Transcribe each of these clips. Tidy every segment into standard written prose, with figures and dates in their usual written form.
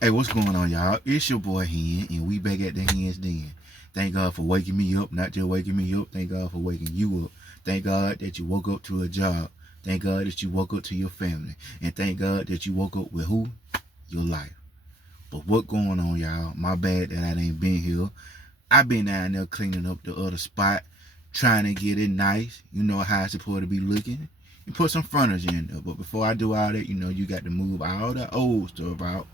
Hey, what's going on, y'all? It's your boy Hen, and we back at the Hen's Den. Thank God for waking me up, not just waking me up. Thank God for waking you up. Thank God that you woke up to a job. Thank God that you woke up to your family. And thank God that you woke up with who? Your life. But what going on, y'all? My bad that I ain't been here. I been down there cleaning up the other spot, trying to get it nice. You know how it's supposed to be looking. And put some furniture in there. But before I do all that, you got to move all the old stuff out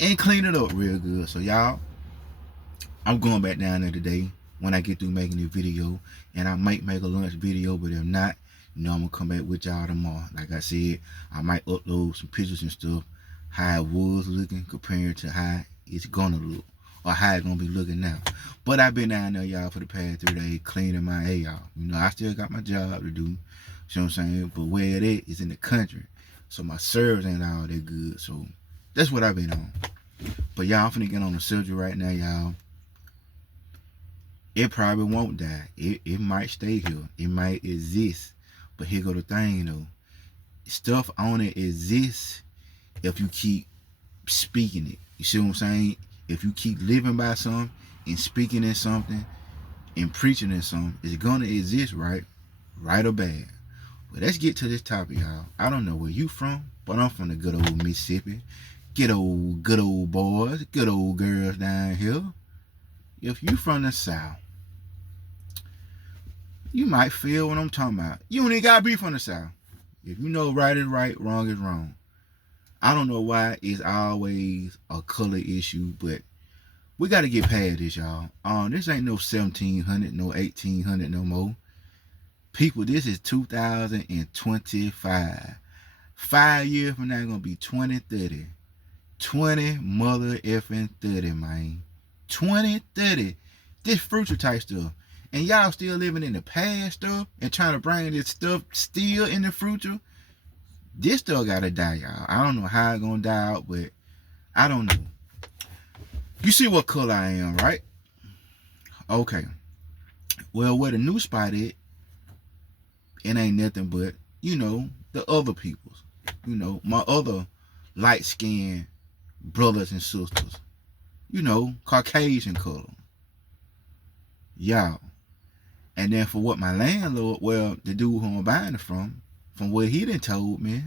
and clean it up real good. So y'all, I'm going back down there today when I get through making this video, and I might make a lunch video, but if not, I'm gonna come back with y'all tomorrow. Like I said, I might upload some pictures and stuff, how it was looking compared to how it's gonna look, or how it's gonna be looking now. But I've been down there, y'all, for the past 3 days cleaning my hay out. I still got my job to do, you know what I'm saying? But where it is in the country, so my service ain't all that good. So that's what I've been on. But y'all, I'm finna get on the subject right now, y'all. It probably won't die. It might stay here. It might exist. But here go the thing, though. Stuff on it exists if you keep speaking it. You see what I'm saying? If you keep living by something and speaking in something and preaching in something, it's gonna exist, right? Right or bad. But let's get to this topic, y'all. I don't know where you from, but I'm from the good old Mississippi. Good old boys, good old girls down here. If you from the South, you might feel what I'm talking about. You don't even gotta be from the South. If you know right is right, wrong is wrong. I don't know why it's always a color issue, but we gotta get past this, y'all. This ain't no 1700, no 1800 no more. People, this is 2025. 5 years from now, gonna be 2030. 20 mother effing 30, man. 2030. This future type stuff. And y'all still living in the past stuff and trying to bring this stuff still in the future. This stuff gotta die, y'all. I don't know how it's gonna die out, but I don't know. You see what color I am, right? Okay. Well, where the new spot is, it ain't nothing but, the other people's. My other light-skinned brothers and sisters, Caucasian color, y'all. And then for what my landlord, well, the dude who I'm buying it from what he done told me,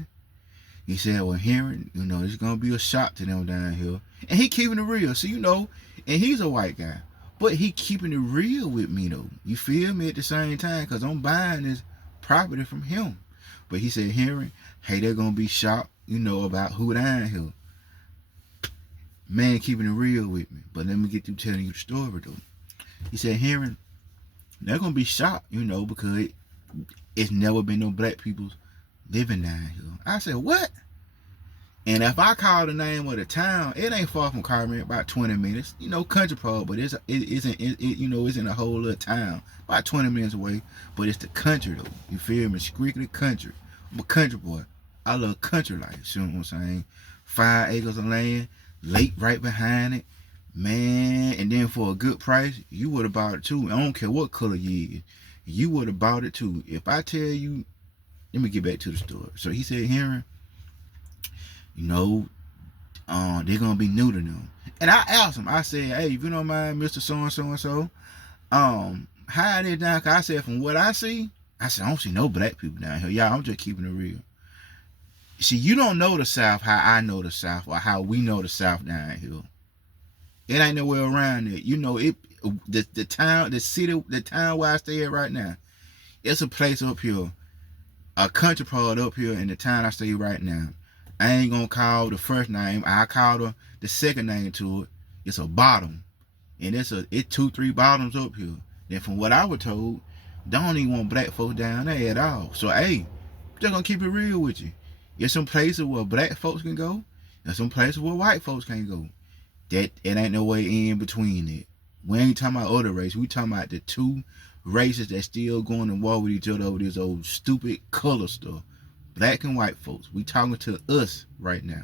he said, well, hearing, it's gonna be a shock to them down here. And he keeping it real. So, and he's a white guy, but he keeping it real with me, though. You feel me? At the same time, because I'm buying this property from him. But he said, hearing, hey, they're gonna be shocked, about who down here. Man keeping it real with me. But let me get through telling you the story, though. He said, hearing, they're going to be shocked, because it's never been no black people living down here. I said, what? And if I call the name of the town, it ain't far from Carmen, about 20 minutes. Country part, but it's in a whole little town, about 20 minutes away. But it's the country, though. You feel me? Strictly country. I'm a country boy. I love country life, you know what I'm saying? 5 acres of land, lake right behind it. Man, and then for a good price, you would have bought it too. I don't care what color you is. You would have bought it too. If I tell you, let me get back to the story. So he said, hearing, they're going to be new to them. And I asked him, I said, hey, if you don't mind, Mr. So-and-so, how it is down? Cause I said, from what I see, I said, I don't see no black people down here. Y'all, I'm just keeping it real. See, you don't know the South how I know the South or how we know the South down here. It ain't nowhere around it. The town where I stay at right now, it's a place up here, a country part up here in the town I stay right now. I ain't gonna call the first name. I call the second name to it. It's a bottom. And it's 2-3 bottoms up here. Then from what I was told, don't even want black folks down there at all. So hey, just gonna keep it real with you. There's some places where black folks can go. There's some places where white folks can't go. That it ain't no way in between it. We ain't talking about other races. We talking about the two races that still going to war with each other over this old stupid color stuff. Black and white folks. We talking to us right now.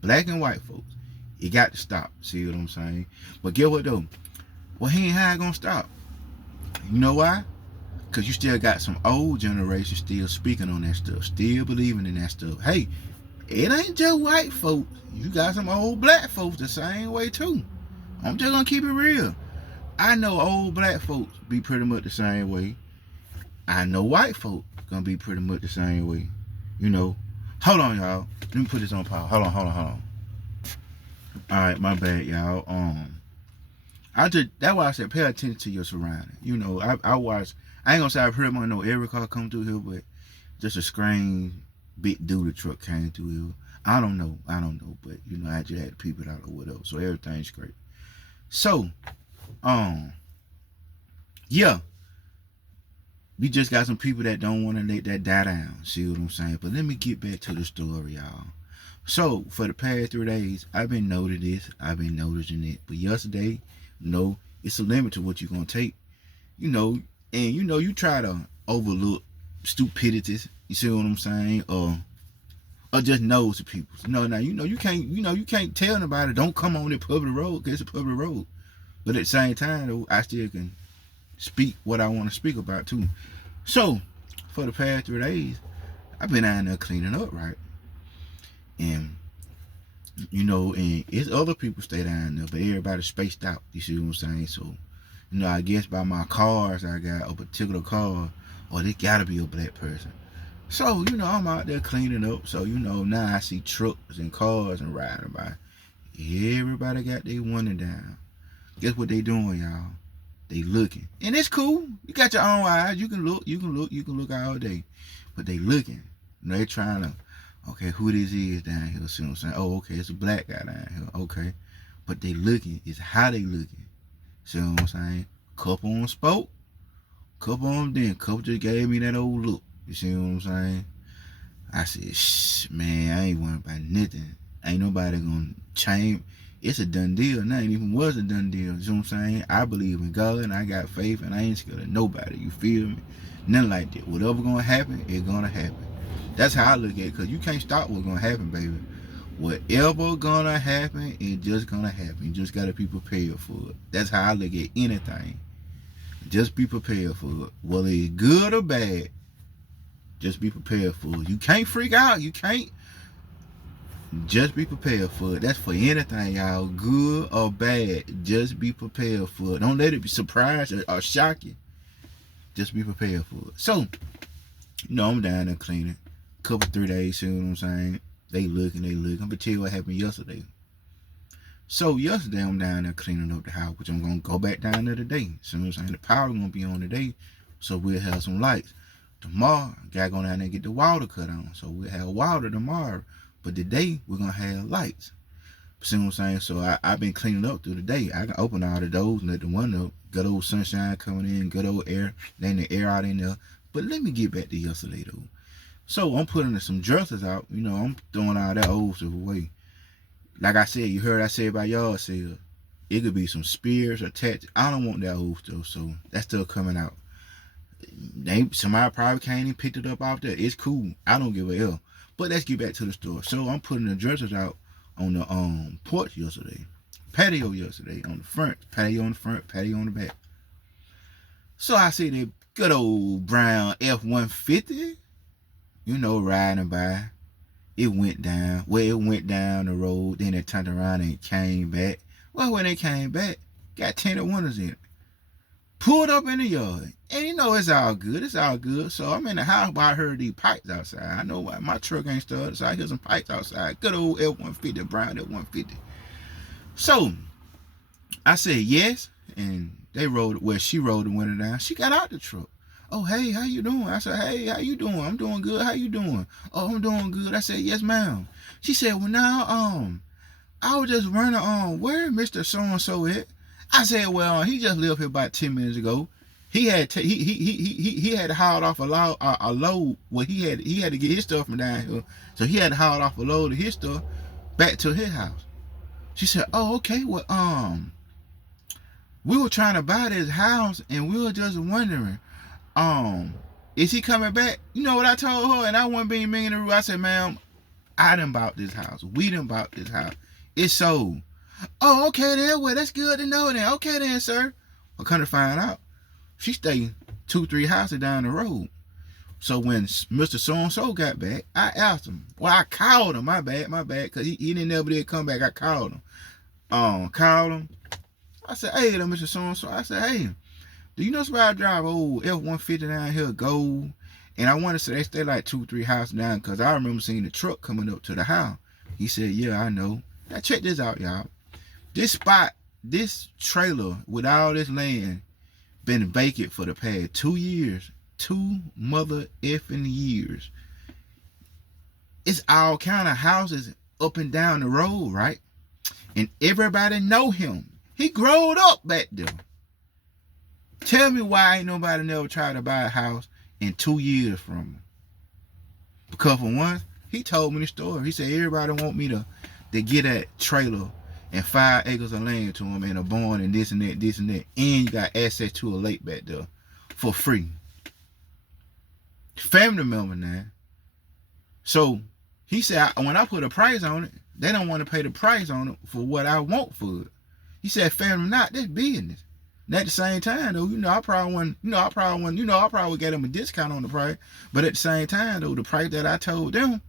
Black and white folks. It got to stop. See what I'm saying? But get what though? Well, he ain't how it gonna stop. You know why? Because you still got some old generation still speaking on that stuff. Still believing in that stuff. Hey, It ain't just white folks. You got some old black folks the same way too. I'm just gonna keep it real. I know old black folks be pretty much the same way. I know white folks gonna be pretty much the same way. You know. Hold on, y'all. Let me put this on pause. Hold on. Alright, my bad, y'all. That's why I said pay attention to your surroundings. You know, I watch. I ain't gonna say I've heard no every car come through here, but just a strange big duty truck came through here. I don't know, but you know, I just had to peep it out or whatever. So everything's great. So, yeah, we just got some people that don't want to let that die down. See what I'm saying? But let me get back to the story, y'all. So for the past 3 days, I've been noticing this. I've been noticing it. But yesterday, no, it's a limit to what you're gonna take. You know, and you know, you try to overlook stupidities. You see what I'm saying? Or just knows to people. No, now you can't tell nobody don't come on the public road because it's a public road. But at the same time, though, I still can speak what I want to speak about too. So for the past 3 days, I've been out there cleaning up, right? And you know, and it's other people stay down there, but everybody's spaced out. You see what I'm saying? So, you know, I guess by my cars, I got a particular car, or they gotta be a black person. So, you know, I'm out there cleaning up. So, you know, now I see trucks and cars and riding by. Everybody got their window down. Guess what they doing, y'all? They looking. And it's cool. You got your own eyes. You can look all day. But they looking. You know, they trying to, okay, who this is down here. See what I'm saying? Oh, okay, it's a black guy down here. Okay. But they looking. It's how they looking. See what I'm saying? Couple on spoke. Couple on then. Couple just gave me that old look. You see what I'm saying? I said, shh, man, I ain't worried about nothing. Ain't nobody gonna change. It's a done deal. Now, it even was a done deal. You see what I'm saying? I believe in God and I got faith and I ain't scared of nobody. You feel me? Nothing like that. Whatever gonna happen, it's gonna happen. That's how I look at it, because you can't stop what's gonna happen, baby. Whatever gonna happen, it's just gonna happen. You just gotta be prepared for it. That's how I look at anything. Just be prepared for it. Whether it's good or bad, just be prepared for it. You can't freak out. You can't. Just be prepared for it. That's for anything, y'all. Good or bad. Just be prepared for it. Don't let it be surprised or shock you. Just be prepared for it. So, you know, I'm down there cleaning. Couple 3 days, you know what I'm saying? They looking. I'm gonna tell you what happened yesterday. So yesterday I'm down there cleaning up the house, which I'm gonna go back down there today. So, you know what I'm saying? The power gonna be on today, so we'll have some lights. Tomorrow, gotta go down there and get the water cut on. So we'll have water tomorrow. But today, we're going to have lights. See what I'm saying? So I've been cleaning up through the day. I can open all the doors and let the window up. Good old sunshine coming in. Good old air. Letting the air out in there. But let me get back to yesterday, though. So I'm putting some dressers out. You know, I'm throwing all that old stuff away. Like I said, you heard I said about Yall sale. It could be some spears attached. I don't want that old stuff. So that's still coming out. Somebody probably came and picked it up out there. It's cool. I don't give a hell. But let's get back to the store. So I'm putting the dressers out on the porch yesterday. Patio yesterday on the front. Patio on the front, patio on the back. So I see the good old brown F-150, you know, riding by. It went down. Well, it went down the road. Then it turned around and came back. Well, when it came back, got tinted windows in it. Pulled up in the yard. And you know, it's all good. It's all good. So I'm in the house, but I heard these pipes outside. I know why my truck ain't started, so I hear some pipes outside. Good old F-150, brown F-150. So I said yes, and she rolled the window down. She got out the truck. Oh, hey, how you doing? I said, hey, how you doing? I'm doing good. How you doing? Oh, I'm doing good. I said, yes, ma'am. She said, well, now, I was just running where Mr. So-and-so at? I said, well, he just left here about 10 minutes ago. He had he had hauled off a load. Well, he had to get his stuff from down here, so he had to haul off a load of his stuff back to his house. She said, oh, okay. Well, we were trying to buy this house, and we were just wondering, is he coming back? You know what I told her, and I wasn't being mean to her. I said, ma'am, I done bought this house. We done bought this house. It's sold. Oh, okay then. Well, that's good to know then. Okay then, sir. I come to find out, she stayed 2-3 houses down the road. So when Mr. So-and-so got back, I asked him. Well, I called him. My bad, because he didn't never did come back. I called him. Called him. I said, hey, Mr. So-and-so. I said, hey, do you know somebody drive old F-150 down here, gold? And I want to say they stay like 2-3 houses down, because I remember seeing the truck coming up to the house. He said, yeah, I know. Now check this out, y'all. This spot, this trailer with all this land, been vacant for the past 2 years. 2 mother effing years. It's all kind of houses up and down the road, right? And everybody know him. He growed up back there. Tell me why ain't nobody never tried to buy a house in 2 years from him. Because for one, he told me the story. He said everybody want me to get that trailer and 5 acres of land to him and a barn and this and that, and you got access to a lake back there for free. Family member now. So he said, when I put a price on it, they don't want to pay the price on it for what I want for it. He said, family, not this business. And at the same time, though, I probably would get him a discount on the price. But at the same time, though, the price that I told them,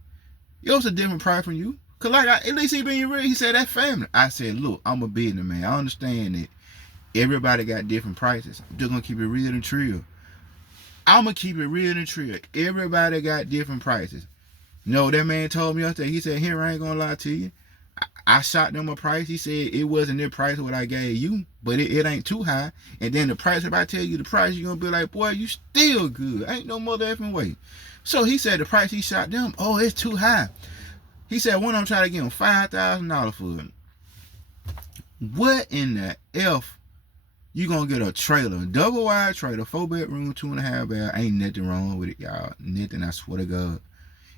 it was a different price from you. Cause at least he being real. He said, that family. I said, look, I'm a businessman. I understand that everybody got different prices. I'm just gonna keep it real and true. I'm going to keep it real and true. Everybody got different prices. No, that man told me yesterday, he said, here, I ain't going to lie to you. I shot them a price. He said, it wasn't their price what I gave you, but it ain't too high. And then the price, if I tell you the price, you're going to be like, boy, you still good. Ain't no mother effing way. So he said the price he shot them, oh, it's too high. He said, one of them tried to give him $5,000 for it. What in the F? You gonna get a trailer, double wide trailer, 4-bedroom, 2.5 bath. Ain't nothing wrong with it, y'all. Nothing, I swear to God.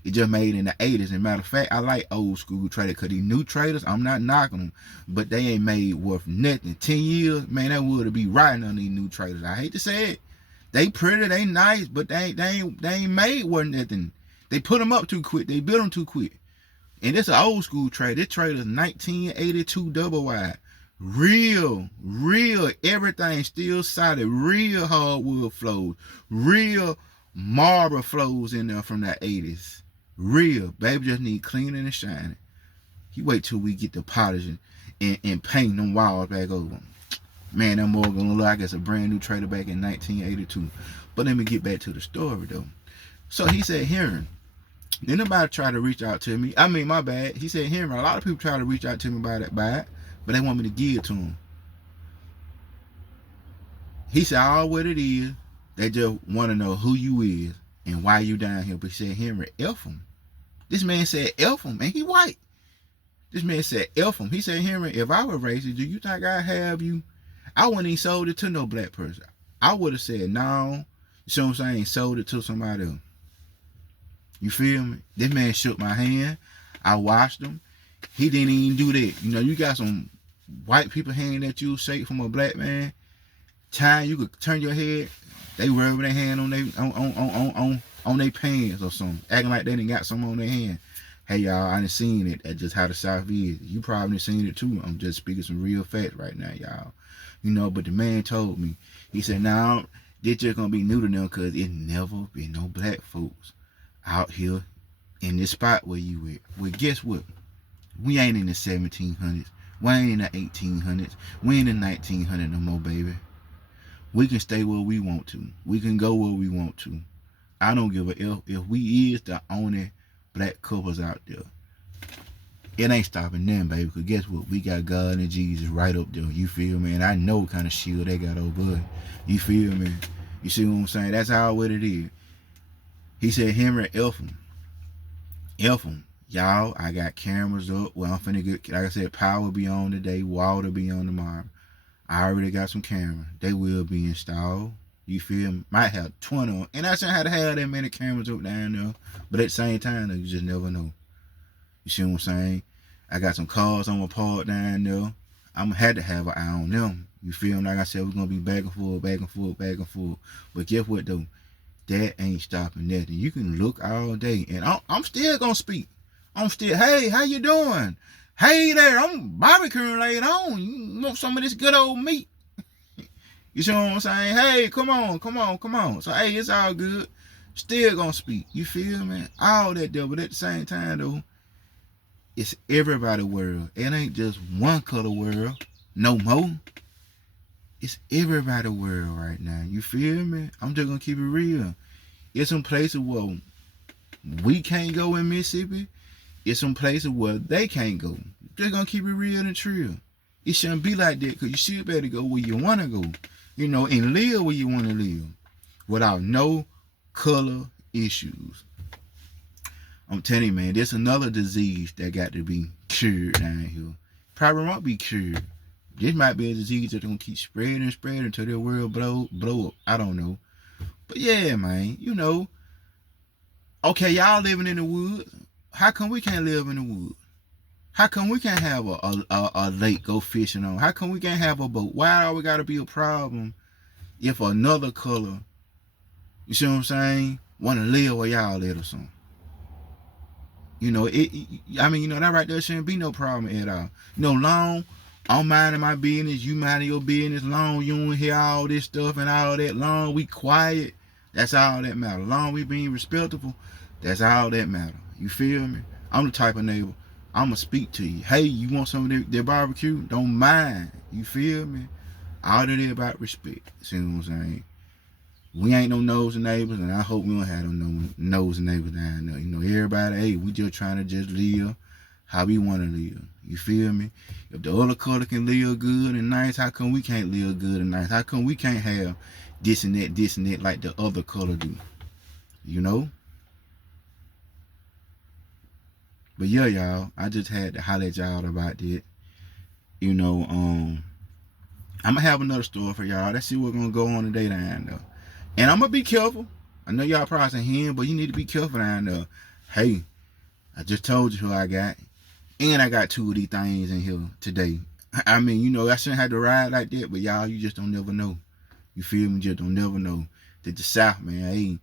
It just made in the 80s. And matter of fact, I like old school trailers, because these new trailers, I'm not knocking them, but they ain't made worth nothing. 10 years, man, that would be riding on these new trailers. I hate to say it. They pretty, they nice, but they ain't made worth nothing. They put them up too quick. They built them too quick. And this an old school trailer. This trailer is 1982 double wide. Real, everything still solid, real hardwood flows, real marble flows in there from the 80s. Real, baby just need cleaning and shining. You wait till we get the polishing and paint them walls back over. Man, that more gonna look like it's a brand new trailer back in 1982. But let me get back to the story though. So he said, hearing, then nobody tried to reach out to me. I mean, my bad. He said, hearing, a lot of people try to reach out to me about it. But they want me to give it to them. He said, all what it is, they just want to know who you is and why you down here. But he said, Henry, F him. This man said, F him, and he white. This man said, F him. He said, Henry, if I were racist, do you think I'd have you? I wouldn't even sold it to no black person. I would have said, no. You see what I'm saying? Sold it to somebody else. You feel me? This man shook my hand. I watched him. He didn't even do that. You got some white people hand at you, shake from a black man. Time you could turn your head, they rubbing their hand on their pants or something, acting like they done got something on their hand. Hey y'all, I done seen it. That's just how the South is. You probably done seen it too. I'm just speaking some real facts right now, y'all. But the man told me, he said, now this just gonna be new to them, cause it never been no black folks out here in this spot where you at. Well, guess what? We ain't in the 1700s. We ain't in the 1800s. We ain't in the 1900s no more, baby. We can stay where we want to. We can go where we want to. I don't give a F if we is the only black couples out there. It ain't stopping them, baby, because guess what? We got God and Jesus right up there. You feel me? And I know what kind of shield they got over us. You feel me? You see what I'm saying? That's how what it is. He said, Henry, F him. F him. Y'all, I got cameras up. Well, I'm finna get, like I said, power be on today, water be on tomorrow. I already got some cameras. They will be installed. You feel me? Might have 20 on. And I shouldn't have to have that many cameras up down there. But at the same time, though, you just never know. You see what I'm saying? I got some cars on my part down there. I'm had to have an eye on them. You feel me? Like I said, we're going to be back and forth, back and forth, back and forth. But guess what, though? That ain't stopping nothing. You can look all day. And I'm still going to speak. I'm still, hey, how you doing? Hey there, I'm barbecuing later on. You want some of this good old meat? You see what I'm saying? Hey, come on. So, hey, it's all good. still gonna speak. You feel me? All that there, but at the same time though, it's everybody world. It ain't just one color world no more. It's everybody world right now. You feel me? I'm just gonna keep it real. It's some places where we can't go in Mississippi. It's some places where they can't go. Just gonna keep it real and true. It shouldn't be like that, because you should better go where you wanna go. You know, and live where you wanna live. Without no color issues. I'm telling you, man, there's another disease that got to be cured down here. Probably won't be cured. This might be a disease that's gonna keep spreading and spreading until the world blow up. I don't know. But yeah, man, you know. Okay, y'all living in the woods. How come we can't live in the woods? How come we can't have a lake go fishing on? How come we can't have a boat? Why do we gotta be a problem if another color, you see what I'm saying, wanna live where y'all live or something? You know, I mean, you know, that right there shouldn't be no problem at all. You know, long I'm minding my business, you minding your business, long you don't hear all this stuff and all that, long we quiet, that's all that matter. Long we being respectful, that's all that matter. You feel me? I'm the type of neighbor, I'ma speak to you. Hey, you want some of their barbecue? Don't mind. You feel me? All that is about respect. See what I'm saying? We ain't no nosy neighbors, and I hope we don't have no nosy neighbors down there. You know, everybody, hey, we just trying to just live how we want to live. You feel me? If the other color can live good and nice, how come we can't live good and nice? How come we can't have this and that like the other color do? You know? But yeah, y'all, I just had to holler at y'all about that. You know, I'm going to have another story for y'all. Let's see what's going to go on today down there. And I'm going to be careful. I know y'all probably saying him, but you need to be careful down there. Hey, I just told you who I got. And I got 2 of these things in here today. I mean, you know, I shouldn't have to ride like that, but y'all, you just don't never know. You feel me? Just don't never know. That the South, man, hey,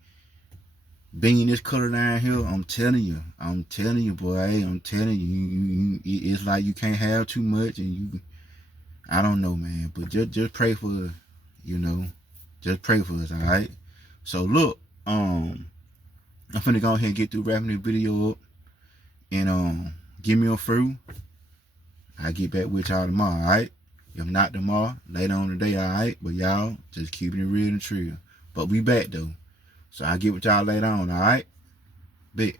being this color down here, I'm telling you, boy, hey, I'm telling you, it's like you can't have too much, and you, I don't know, man, but just pray for us, you know. Just pray for us, all right? So look, I'm finna go ahead and get through wrapping this video up, and give me a fruit. I'll get back with y'all tomorrow, all right? If not tomorrow, later on today, all right? But y'all, just keeping it real and true. But we back though, so I'll get with y'all later on, all right? Bet.